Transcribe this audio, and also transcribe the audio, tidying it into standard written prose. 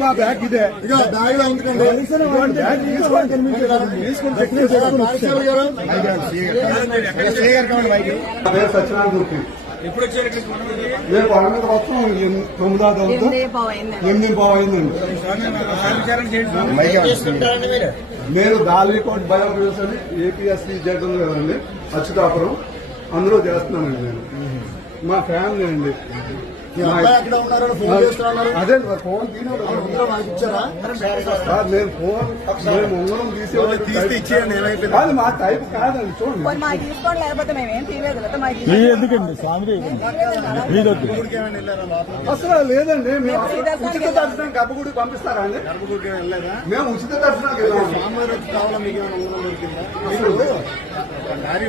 మా బ్యాగ్ ఇదే ఇక బ్యాగ్ లో ఉంటుందండి సత్యనారాయణ ఎప్పుడు వచ్చారు? రేపు అన్నది మొత్తం 8:15 నేను దాలికోట్ బయోగ్రఫీస్ అని ఏపీఎస్సీ జగన్ కదండి, అచ్యుతాపురం అందులో చేస్తున్నానండి. నేను మా ఫ్యామిలీ అండి. అదే ఫోన్ నేను ఫోన్ మేము ఉంగరం తీసేవాళ్ళు మా టైప్ కాదండి. చూడండి ఎందుకండి స్వామి అసలు లేదండి. మేము ఉచిత దర్శనం గర్భగుడికి పంపిస్తారా అండి? మేము ఉచిత దర్శనానికి వెళ్ళాము.